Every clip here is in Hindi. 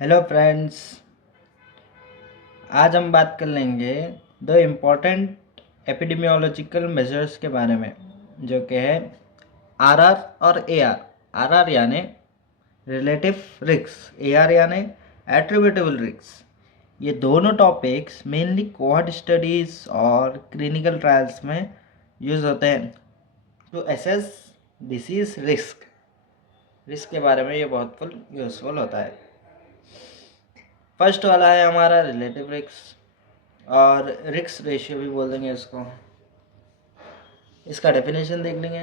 Hello friends. आज हम बात कर लेंगे द इम्पोर्टेंट एपिडेमियोलॉजिकल मेजर्स के बारे में, जो कि है आरआर और एआर। आरआर यानी रिलेटिव रिस्क, एआर यानी एट्रीब्यूटेबल रिस्क। ये दोनों टॉपिक्स मेनली कोहॉर्ट स्टडीज़ और क्लिनिकल ट्रायल्स में यूज़ होते हैं टू एसेस डिसीज रिस्क के बारे में। ये बहुत यूज़फुल होता है। फर्स्ट वाला है हमारा रिलेटिव रिस्क, और रिस्क रेशियो भी बोल देंगे इसको। इसका डेफिनेशन देख लेंगे।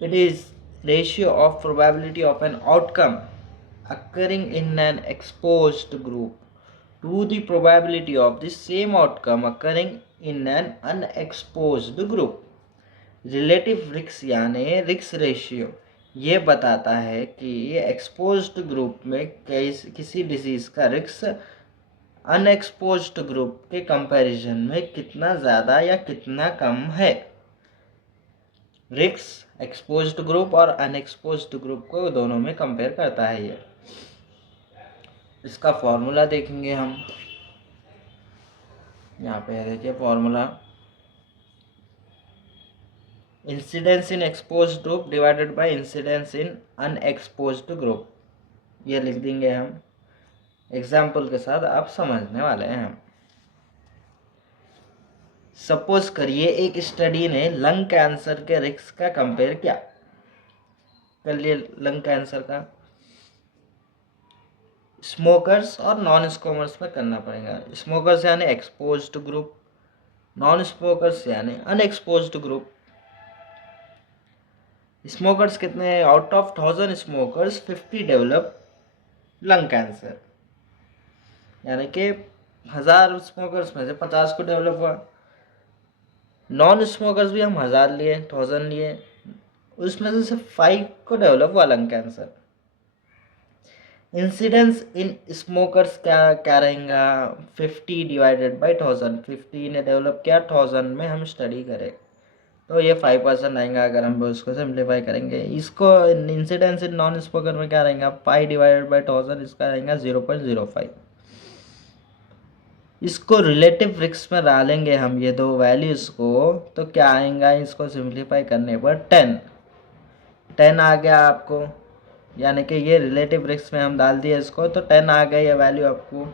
It is ratio of probability of an outcome occurring in an exposed group to the probability of the same outcome occurring in an unexposed group. Relative risk यानी रिस्क रेशियो ये बताता है कि ये एक्सपोज्ड ग्रुप में किसी डिजीज़ का रिस्क अनएक्सपोज्ड ग्रुप के कंपैरिजन में कितना ज़्यादा या कितना कम है। रिस्क एक्सपोज्ड ग्रुप और अनएक्सपोज्ड ग्रुप को दोनों में कंपेयर करता है ये। इसका फॉर्मूला देखेंगे हम। यहाँ पे देखिए formula, incidence in exposed group divided by incidence in unexposed group. ये लिख देंगे हम, एग्जाम्पल के साथ आप समझने वाले हैं हम। सपोज करिए एक स्टडी ने लंग कैंसर के रिस्क का कंपेयर किया। कर लिए लंग कैंसर का स्मोकर्स और नॉन स्मोकर्स में करना पड़ेगा। स्मोकर्स यानी एक्सपोज्ड ग्रुप, नॉन स्मोकर्स यानी अनएक्सपोज्ड ग्रुप। स्मोकर्स कितने हैं? Out of 1000 smokers 50 develop lung cancer, यानी कि 1000 स्मोकर्स में से 50 को डेवलप हुआ। नॉन स्मोकर्स भी हम 1000 लिए, 1000 लिए, उसमें से सिर्फ 5 को डेवलप हुआ lung cancer. Incidence in smokers क्या क्या रहेगा? 50 डिवाइडेड बाई 1000। 50 ने डेवलप किया, 1000 में हम स्टडी करें तो ये 5% आएगा। अगर हम उसको सिंप्लीफाई करेंगे, इसको इंसिडेंस इन नॉन स्मोकर में क्या रहेगा? 5 डिवाइडेड बाई 1000, इसका रहेगा 0.05। इसको रिलेटिव रिस्क में डालेंगे हम ये दो वैल्यूज़ को, तो क्या आएगा? इसको सिंप्लीफाई करने पर 10 आ गया आपको, यानी कि ये रिलेटिव रिस्क में हम डाल दिए इसको तो 10 आ गया ये वैल्यू आपको।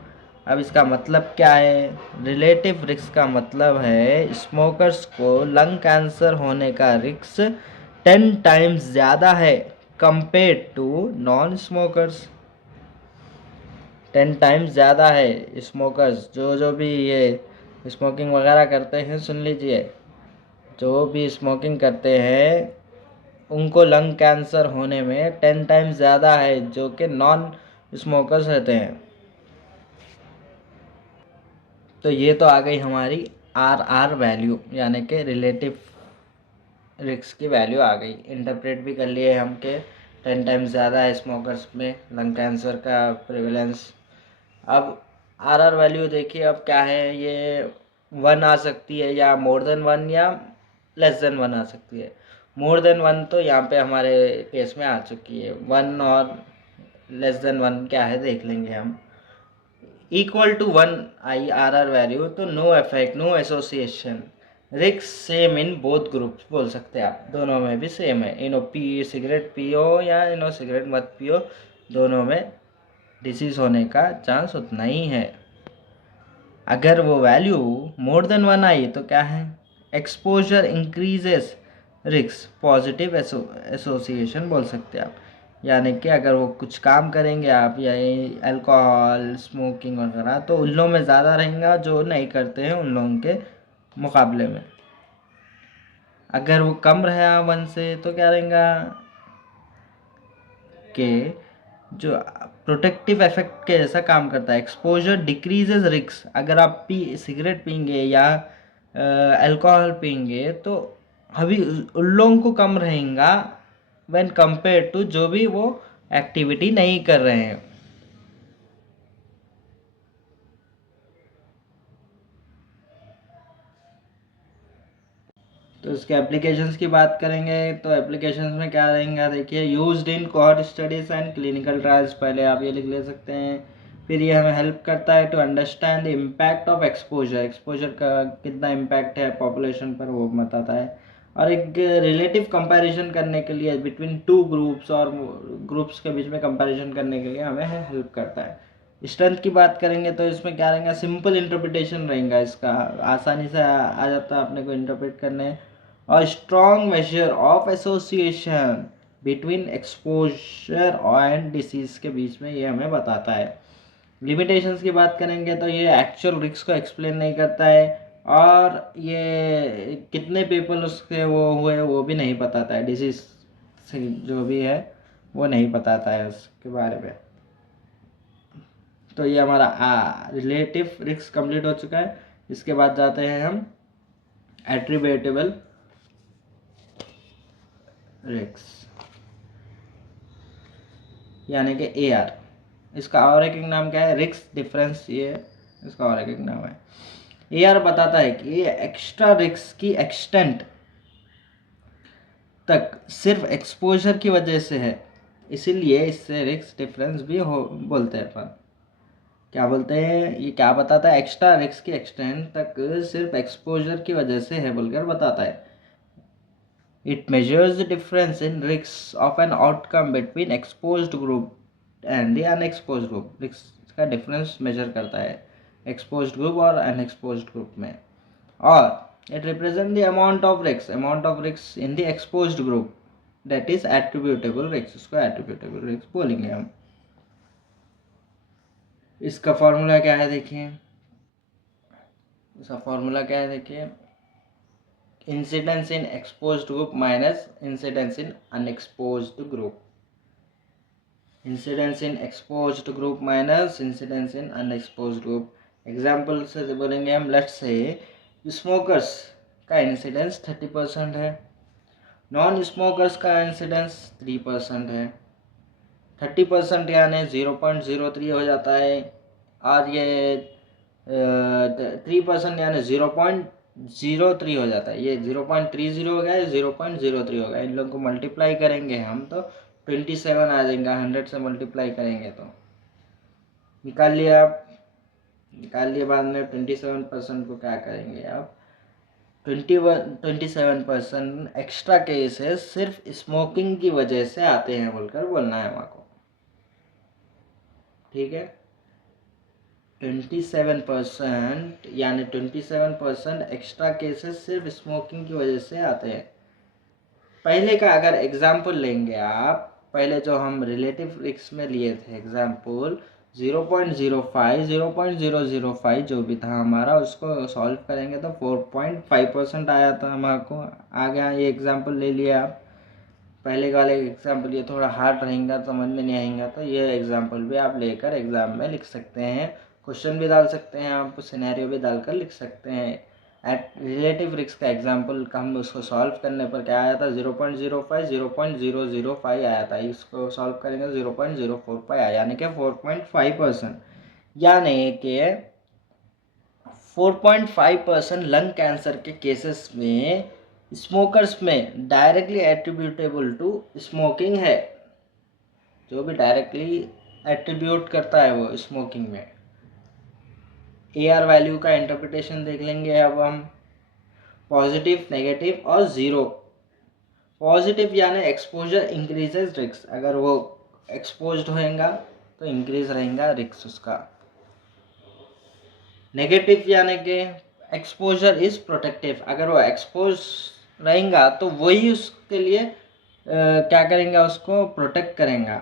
अब इसका मतलब क्या है? रिलेटिव रिस्क का मतलब है स्मोकर्स को लंग कैंसर होने का रिस्क 10 टाइम्स ज़्यादा है compare to non smokers. 10 times ज़्यादा है। स्मोकर्स जो भी ये स्मोकिंग वगैरह करते हैं, सुन लीजिए, जो भी स्मोकिंग करते हैं उनको लंग कैंसर होने में 10 टाइम्स ज़्यादा है जो कि नॉन स्मोकर्स रहते हैं। तो ये तो आ गई हमारी आर वैल्यू, यानी कि रिलेटिव रिस्क की वैल्यू आ गई। इंटरप्रेट भी कर लिए हम के 10 टाइम्स ज़्यादा है स्मोकर्स में लंग कैंसर का प्रेवलेंस। अब आर वैल्यू देखिए अब क्या है, ये 1 आ सकती है या मोर देन 1 या लेस देन 1 आ सकती है। मोर देन 1 तो यहाँ पे हमारे केस में आ चुकी है। 1 और लेस देन 1 क्या है देख लेंगे हम। Equal to 1 I R value तो no effect, no association, risk same in both groups बोल सकते हैं आप। दोनों में भी सेम है। इनो पी सिगरेट पियो या इनो सिगरेट मत पियो, दोनों में डिसीज़ होने का चांस उतना ही है। अगर वो वैल्यू मोर देन 1 आई तो क्या है? Exposure increases risk, positive association बोल सकते हैं आप। यानी कि अगर वो कुछ काम करेंगे आप या अल्कोहल स्मोकिंग वगैरह, तो उन लोगों में ज़्यादा रहेगा जो नहीं करते हैं उन लोगों के मुकाबले में। अगर वो कम रहा 1 से तो क्या रहेगा कि जो प्रोटेक्टिव इफेक्ट के जैसा काम करता है। एक्सपोजर डिक्रीजेज रिस्क, अगर आप सिगरेट पीएंगे या अल्कोहल पीएंगे तो अभी उन लोगों को कम रहेगा व्हेन कंपेयर टू जो भी वो एक्टिविटी नहीं कर रहे हैं। तो तो इसके एप्लीकेशंस की बात करेंगे तो एप्लीकेशंस में क्या रहेंगे, देखिए used in cohort studies and clinical trials, पहले आप ये लिख ले सकते हैं। फिर ये हमें हेल्प करता है to understand the impact of exposure, exposure का कितना इम्पैक्ट है पॉपुलेशन पर वो बताता है। और एक रिलेटिव कंपैरिजन करने के लिए बिटवीन टू ग्रुप्स, और ग्रुप्स के बीच में कंपैरिजन करने के लिए हमें हेल्प करता है। स्ट्रेंथ की बात करेंगे तो इसमें क्या रहेगा, सिंपल इंटरप्रिटेशन रहेगा इसका, आसानी से आ जाता है अपने को इंटरप्रेट करने। और strong measure of association between exposure and disease के बीच में ये हमें बताता है। लिमिटेशंस की बात करेंगे तो ये एक्चुअल रिस्क को एक्सप्लेन नहीं करता है, और ये कितने पीपल उसके वो हुए वो भी नहीं बताता है, डिसीज से जो भी है वो नहीं बताता है उसके बारे में। तो ये हमारा रिलेटिव रिस्क कंप्लीट हो चुका है। इसके बाद जाते हैं हम एट्रीब्यूटेबल रिस्क यानी कि AR। इसका और एक नाम क्या है, रिस्क डिफरेंस, ये इसका और एक नाम है। AR बताता है कि ये एक्स्ट्रा रिस्क की एक्सटेंट तक सिर्फ एक्सपोजर की वजह से है, इसीलिए इससे रिस्क डिफरेंस भी हो बोलते हैं अपन। क्या बोलते हैं, ये क्या बताता है, एक्स्ट्रा रिस्क की एक्सटेंट तक सिर्फ एक्सपोजर की वजह से है बोलकर बताता है। It measures the difference in risk of an outcome between exposed group and the unexposed group. Risk का डिफरेंस मेजर करता है एक्सपोज्ड ग्रुप और अनएक्सपोज्ड ग्रुप में। और it represent the amount of risk in the exposed group that is attributable risk. इसको एट्रीब्यूटेबल रिस्क बोलेंगे हम। इसका फॉर्मूला क्या है देखिए, इसका फॉर्मूला क्या है देखिए, incidence in exposed group minus incidence in unexposed group. Incidence in exposed group minus incidence in unexposed group. Example से बोलेंगे हम, लेट्स से स्मोकर्स का इंसिडेंस 30% है, नॉन स्मोकर्स का इंसिडेंस 3% है। 30% यानी 0.03 हो जाता है, और ये 3% यानी 0.03 हो जाता है। ये 0.30 हो गया, 0.03 हो गया। इन लोगों को मल्टीप्लाई करेंगे हम तो 27 आ जाएगा, 100 से मल्टीप्लाई करेंगे तो निकाल लिया आप। निकाल लिए बाद में 27% को क्या करेंगे आप, 27% एक्स्ट्रा केसेस सिर्फ स्मोकिंग की वजह से आते हैं बोलकर बोलना है हमारे को, ठीक है। 27% यानी 27% एक्स्ट्रा केसेस सिर्फ स्मोकिंग की वजह से आते हैं। पहले का अगर एग्जाम्पल लेंगे आप, पहले जो हम रिलेटिव रिस्क में लिए थे एग्जाम्पल 0.05 जो भी था हमारा, उसको सॉल्व करेंगे तो 4.5% आया था हमारे को। आगे ये एग्जाम्पल ले लिया आप, पहले वाले एग्जाम्पल ये थोड़ा हार्ड रहेगा, समझ में नहीं आएगा, तो ये एग्जाम्पल भी आप लेकर एग्ज़ाम में लिख सकते हैं, क्वेश्चन भी डाल सकते हैं, आप सिनेरियो भी डालकर लिख सकते हैं। एट रिलेटिव रिस्क का एग्जाम्पल हम उसको सॉल्व करने पर क्या आया था, 0.05 आया था। इसको सॉल्व करेंगे 0.045 आया, यानी कि 4.5%, यानी कि 4.5% लंग कैंसर के केसेस में स्मोकर्स में डायरेक्टली एट्रीब्यूटेबल टू स्मोकिंग है, जो भी डायरेक्टली एट्रीब्यूट करता है वो स्मोकिंग में। AR वैल्यू का इंटरप्रिटेशन देख लेंगे अब हम, पॉजिटिव, नेगेटिव और ज़ीरो। पॉजिटिव यानी एक्सपोजर इंक्रीजेज रिस्क, अगर वो एक्सपोज्ड होएगा तो इंक्रीज रहेगा रिस्क उसका। नेगेटिव यानी कि एक्सपोजर इज प्रोटेक्टिव, अगर वो एक्सपोज रहेगा तो वही उसके लिए क्या करेंगे, उसको प्रोटेक्ट करेंगे।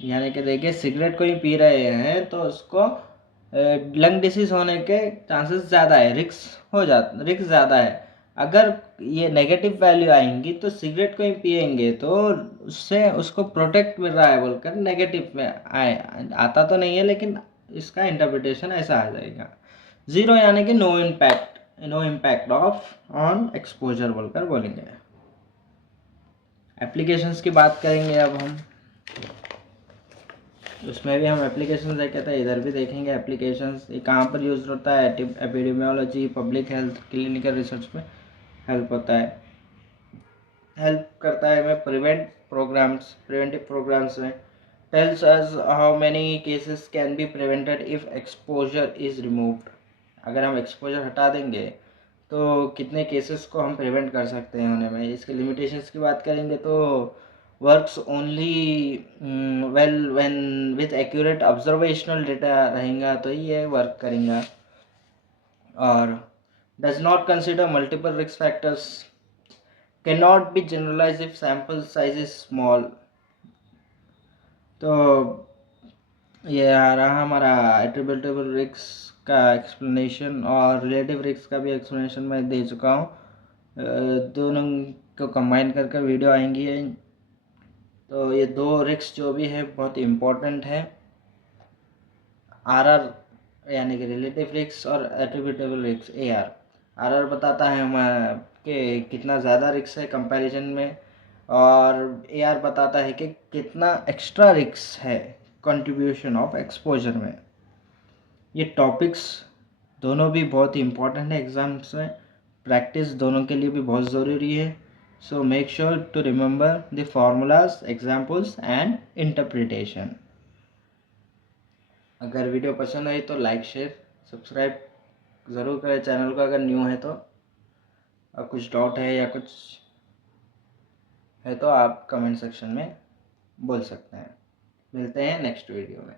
यानी कि देखिए सिगरेट कोई पी रहे हैं तो उसको लंग डिसीज होने के चांसेस ज़्यादा है, रिस्क ज़्यादा है। अगर ये नेगेटिव वैल्यू आएंगी तो सिगरेट कोई पिएंगे तो उससे उसको प्रोटेक्ट मिल रहा है बोलकर नेगेटिव में आता तो नहीं है, लेकिन इसका इंटरप्रिटेशन ऐसा आ जाएगा। ज़ीरो यानी कि no impact of on exposure बोलकर बोलेंगे। एप्लीकेशंस की बात करेंगे अब हम, उसमें भी हम एप्लीकेशंस देखे थे, इधर भी देखेंगे एप्लीकेशंस। ये कहाँ पर यूज़ होता है, epidemiology, public health, clinical research में हेल्प होता है। हेल्प करता है हमें प्रिवेंटिव प्रोग्राम्स में। Tells us how many cases can be prevented if exposure is removed. अगर हम एक्सपोजर हटा देंगे तो कितने केसेस को हम प्रिवेंट कर सकते हैं होने में। इसके लिमिटेशंस की बात करेंगे तो works only well when with accurate observational data रहेगा तो ये वर्क करेगा। और does not consider multiple risk factors, cannot be generalized if sample size is small। तो ये आ रहा हमारा एट्रिब्यूटेबल रिस्क का एक्सप्लेनेशन, और रिलेटिव रिस्क का भी एक्सप्लेनेशन मैं दे चुका हूँ। दोनों को कंबाइन कर कर वीडियो आएंगी। तो ये दो रिस्क जो भी है बहुत इम्पोर्टेंट है, आरआर यानी कि रिलेटिव रिस्क और एट्रिब्यूटेबल रिस्क एआर। आरआर बताता है हमें कि कितना ज़्यादा रिस्क है कंपैरिजन में, और एआर बताता है कि कितना एक्स्ट्रा रिस्क है कंट्रीब्यूशन ऑफ एक्सपोजर में। ये टॉपिक्स दोनों भी बहुत ही इम्पोर्टेंट है एग्ज़ाम्स में, प्रैक्टिस दोनों के लिए भी बहुत ज़रूरी है। So make sure to remember the formulas, examples and interpretation. अगर वीडियो पसंद आई तो लाइक शेयर सब्सक्राइब ज़रूर करें चैनल को अगर न्यू है तो। और कुछ डाउट है या कुछ है तो आप कमेंट सेक्शन में बोल सकते हैं। मिलते हैं नेक्स्ट वीडियो में।